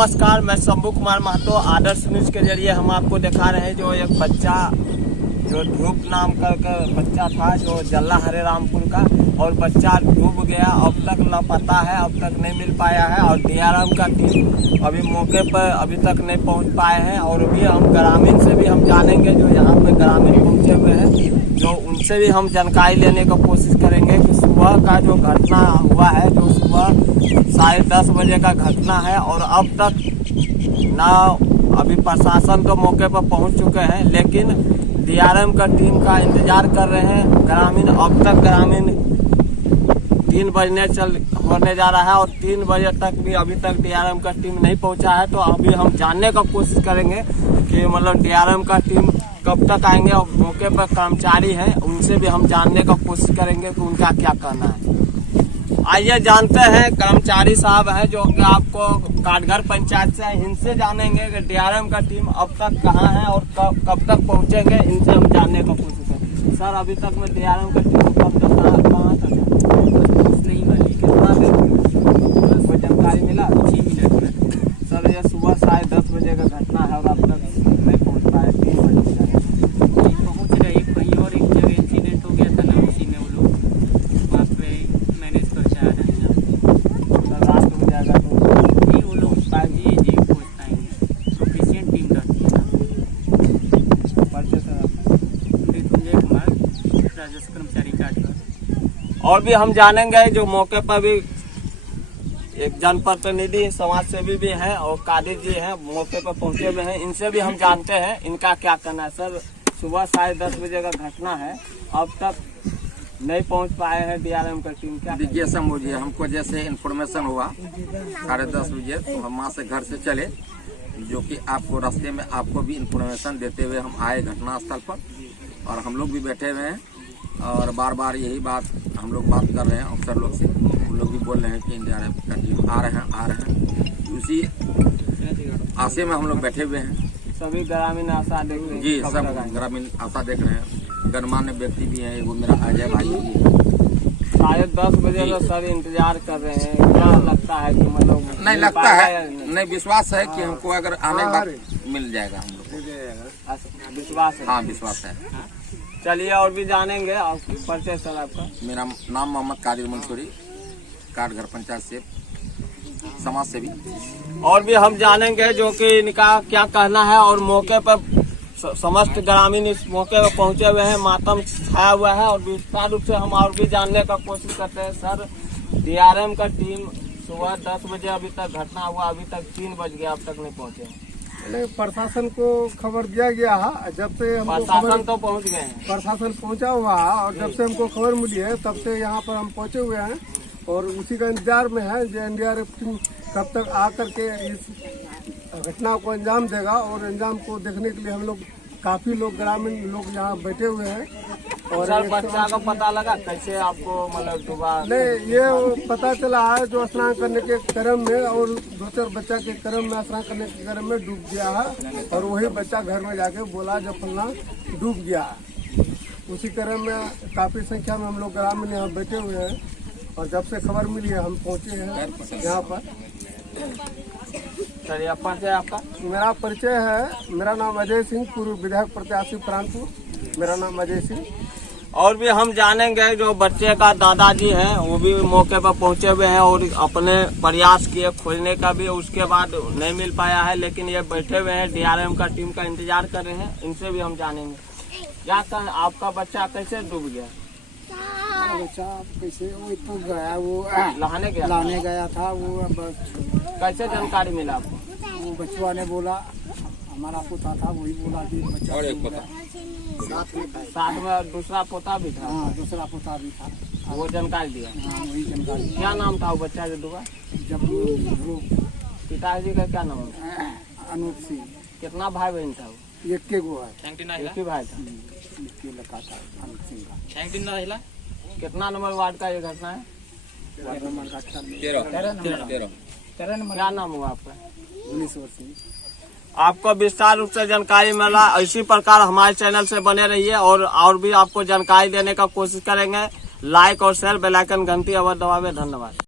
नमस्कार, मैं शंभू कुमार महतो। आदर्श न्यूज के जरिए हम आपको दिखा रहे हैं जो एक बच्चा जो ध्रुव नाम का बच्चा था जो जल्ला हरे रामपुर का, और बच्चा डूब गया। अब तक लापता है, अब तक नहीं मिल पाया है। और डीआरएम का टीम अभी मौके पर अभी तक नहीं पहुंच पाए हैं। और अभी हम ग्रामीण से भी हम जानेंगे जो यहाँ पे ग्रामीण पहुंचे हुए हैं, जो उनसे भी हम जानकारी लेने का कोशिश करेंगे कि सुबह का जो घटना हुआ है, जो सुबह 10:30 बजे का घटना है, और अब तक ना अभी प्रशासन तो मौके पर पहुंच चुके हैं, लेकिन डीआरएम का टीम का इंतजार कर रहे हैं ग्रामीण। अब तक ग्रामीण 3 बजने होने जा रहा है और 3 बजे तक भी अभी तक डीआरएम का टीम नहीं पहुंचा है। तो अभी हम जानने का कोशिश करेंगे कि मतलब डीआरएम का टीम कब तक आएंगे, और मौके पर कर्मचारी हैं उनसे भी हम जानने का कोशिश करेंगे कि उनका क्या कहना है। आइए जानते हैं, कर्मचारी साहब हैं जो कि आपको काटघर पंचायत से, इनसे जानेंगे कि डीआरएम का टीम अब तक कहाँ है और कब तक पहुंचेंगे। इनसे हम जानने का कोशिश करेंगे। सर, अभी तक में डीआरएम का टीम कब तक कहाँ तक है? नहीं वाली कितना देर कोई जानकारी मिला? 6 मिनट में। सर, ये सुबह 10:30 बजे का घटना है और अब तक नहीं पहुँच पाए। 3 बजे पहुँच रहे कहीं और एक जगह इंसिडेंट हो गया था ना, उसी में वो लोग वहाँ पे मैनेज कर जा रहे हैं। रात हो जाएगा तो नहीं, वो लोग जी पहुँच पाएंगे। सफिशिएंट टीम रहती है ना। परिचय सर मृत्युंजय कुमार, राजस्व कर्मचारी काटघर। और भी हम जानेंगे जो मौके पर भी एक जनप्रतिनिधि समाज सेवी भी हैं और कादिर जी हैं, मौके पर पहुंचे हुए हैं। इनसे भी हम जानते हैं इनका क्या कहना है। सर, सुबह 10:30 बजे का घटना है, अब तक नहीं पहुंच पाए हैं डीआरएम का टीम। क्या देखिए समझिए, हमको जैसे इन्फॉर्मेशन हुआ 10:30 बजे, तो हम वहाँ से घर से चले, जो कि आपको रास्ते में आपको भी इन्फॉर्मेशन देते हुए हम आए घटना स्थल पर। और हम लोग भी बैठे हुए हैं और बार बार यही बात हम लोग बात कर रहे हैं अफसर लोग से। उन लोग भी बोल रहे हैं कि डीआरएम का टीम आ रहे हैं। उसी आशे में हम लोग बैठे हुए हैं। सभी ग्रामीण आशा देख रहे हैं जी, कब सब तक आएंगे? ग्रामीण आशा देख रहे हैं। गणमान्य व्यक्ति भी है, वो मेरा अजय भाई भी है। 10:30 बजे का सर इंतजार कर रहे हैं। क्या लगता है कि मतलब नहीं मिल लगता पाएगा है, या नहीं? नहीं विश्वास है कि हमको अगर आने के बाद मिल जाएगा हम लोग को। विश्वास है? हाँ, विश्वास है। चलिए और भी जानेंगे। और परिचय सर आपका? मेरा नाम मोहम्मद कादिर मंसूरी, काटघर पंचायत से समाज सेवी। और भी हम जानेंगे जो कि इनका क्या कहना है। और मौके पर समस्त ग्रामीण इस मौके पर पहुंचे हुए हैं, मातम छाया हुआ है। और विस्तार रूप से हम और भी जानने का कोशिश करते हैं। सर, डीआरएम का टीम सुबह 10 बजे अभी तक घटना हुआ, अभी तक 3 बज गया, अब तक नहीं पहुंचे। नहीं, प्रशासन को खबर दिया गया है। जब से हमको प्रशासन तो पहुंच गए हैं, प्रशासन पहुंचा हुआ है, और जब से हमको खबर मिली है तब से यहाँ पर हम पहुंचे हुए हैं और उसी का इंतजार में है जो एनडीआरएफ टीम कब तक आकर के इस घटना को अंजाम देगा। और अंजाम को देखने के लिए हम लोग काफी लोग ग्रामीण लोग यहाँ बैठे हुए हैं। और सर, बच्चा का पता लगा कैसे आपको मतलब डूबा? नहीं, ये पता चला है जो स्नान करने के क्रम में और दूसरे बच्चा के क्रम में स्नान करने के क्रम में डूब गया है। और वही बच्चा घर में जाके बोला जब फलना डूब गया है। उसी क्रम में काफी संख्या में हम लोग ग्रामीण यहाँ बैठे हुए हैं। और जब से खबर मिली है हम पहुँचे हैं यहाँ पर। चलिए, परिचय आपका? मेरा परिचय है, मेरा नाम अजय सिंह, पूर्व विधायक प्रत्याशी प्राणपुर। मेरा नाम अजय सिंह। और भी हम जानेंगे जो बच्चे का दादाजी हैं, वो भी मौके पर पहुंचे हुए हैं और अपने प्रयास किए खोजने का भी, उसके बाद नहीं मिल पाया है। लेकिन ये बैठे हुए हैं, डीआरएम का टीम का इंतजार कर रहे हैं। इनसे भी हम जानेंगे क्या कहें, आपका बच्चा कैसे डूब गया? बच्चा कैसे वो तो गया, वो नहाने गया? लाने गया था वो। कैसे जानकारी मिला आपको? वो बचवा ने बोला, हमारा पोता था, वही बोला कि बच्चा और एक पोता साथ में दूसरा पोता भी था? हाँ, दूसरा पोता भी था। वो जानकारी दिया? हाँ, वही जानकारी। क्या नाम था वो बच्चा जो डूबा? जब वो पिताजी का क्या नाम है? अनूप सिंह, कितना भाई बहन था वो? एक के गो है, एक ही भाई था। एक के लड़का था अनूप सिंह का। कितना नंबर वार्ड का ये घटना है? वार्ड नंबर का 13। क्या नाम हुआ आपका? 19 वर्ष। आपको विस्तार रूप से जानकारी मिला। इसी प्रकार हमारे चैनल से बने रहिए और भी आपको जानकारी देने का कोशिश करेंगे। लाइक और शेयर, बेल आइकन घंटी अवश्य दबावे। धन्यवाद।